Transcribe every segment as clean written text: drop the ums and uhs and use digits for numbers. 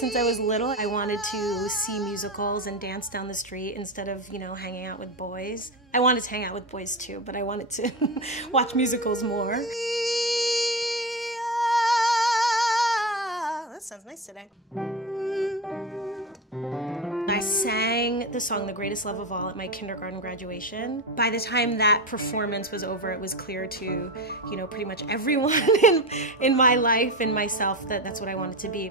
Since I was little, I wanted to see musicals and dance down the street instead of, you know, hanging out with boys. I wanted to hang out with boys too, but I wanted to watch musicals more. That sounds nice today. I sang the song The Greatest Love of All at my kindergarten graduation. By the time that performance was over, it was clear to, you know, pretty much everyone in my life and myself that that's what I wanted to be.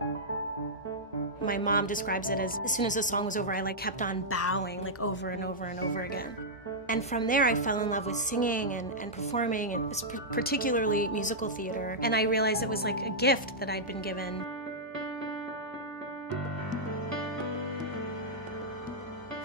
My mom describes it as soon as the song was over, I kept on bowing over and over and over again. And from there, I fell in love with singing and performing, and particularly musical theater. And I realized it was like a gift that I'd been given.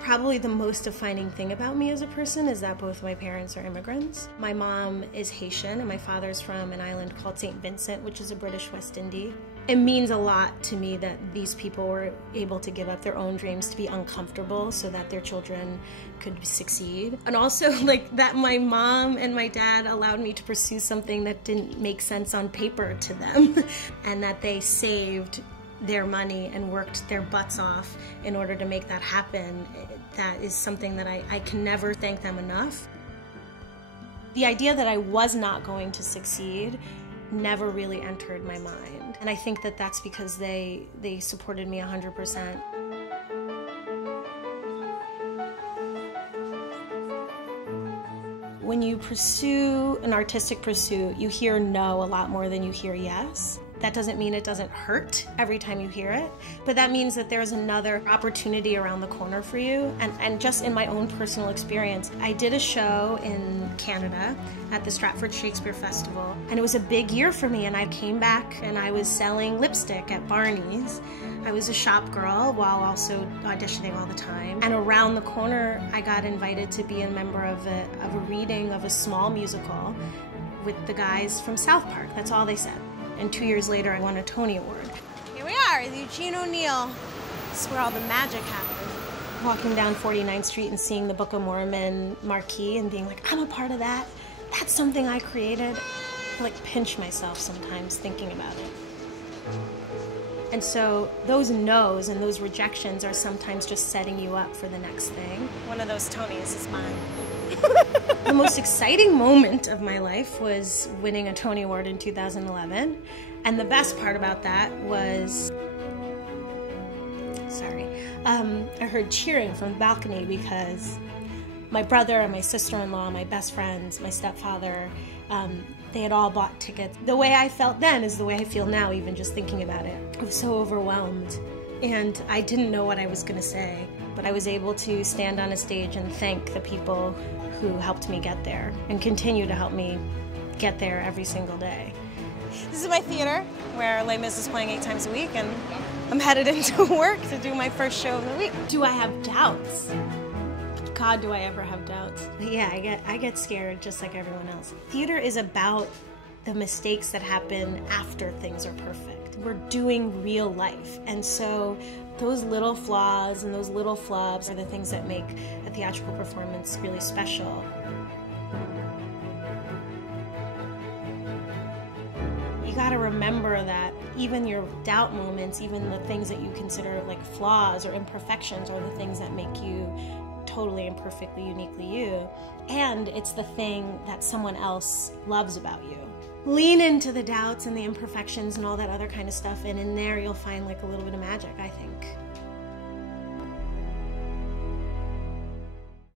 Probably the most defining thing about me as a person is that both my parents are immigrants. My mom is Haitian and my father's from an island called St. Vincent, which is a British West Indies. It means a lot to me that these people were able to give up their own dreams to be uncomfortable so that their children could succeed. And also that my mom and my dad allowed me to pursue something that didn't make sense on paper to them and that they saved their money and worked their butts off in order to make that happen. That is something that I can never thank them enough. The idea that I was not going to succeed never really entered my mind. And I think that that's because they supported me 100%. When you pursue an artistic pursuit, you hear no a lot more than you hear yes. That doesn't mean it doesn't hurt every time you hear it, but that means that there's another opportunity around the corner for you. And just in my own personal experience, I did a show in Canada at the Stratford Shakespeare Festival, and it was a big year for me, and I came back and I was selling lipstick at Barney's. I was a shop girl while also auditioning all the time. And around the corner, I got invited to be a member of a reading of a small musical with the guys from South Park. That's all they said. And 2 years later, I won a Tony Award. Here we are, Eugene O'Neill. This is where all the magic happened. Walking down 49th Street and seeing the Book of Mormon marquee and being like, I'm a part of that. That's something I created. I pinch myself sometimes thinking about it. And so those no's and those rejections are sometimes just setting you up for the next thing. One of those Tonys is mine. The most exciting moment of my life was winning a Tony Award in 2011. And the best part about that was, I heard cheering from the balcony because my brother and my sister-in-law, my best friends, my stepfather, they had all bought tickets. The way I felt then is the way I feel now, even just thinking about it. I was so overwhelmed. And I didn't know what I was going to say, but I was able to stand on a stage and thank the people who helped me get there and continue to help me get there every single day. This is my theater, where Les Mis is playing 8 times a week, and I'm headed into work to do my first show of the week. Do I have doubts? God, do I ever have doubts? Yeah, I get scared just like everyone else. Theater is about the mistakes that happen after things are perfect. We're doing real life, and so those little flaws and those little flubs are the things that make a theatrical performance really special. You gotta remember that even your doubt moments, even the things that you consider flaws or imperfections, are the things that make you totally and perfectly uniquely you. And it's the thing that someone else loves about you. Lean into the doubts and the imperfections and all that other kind of stuff, and in there you'll find a little bit of magic, I think.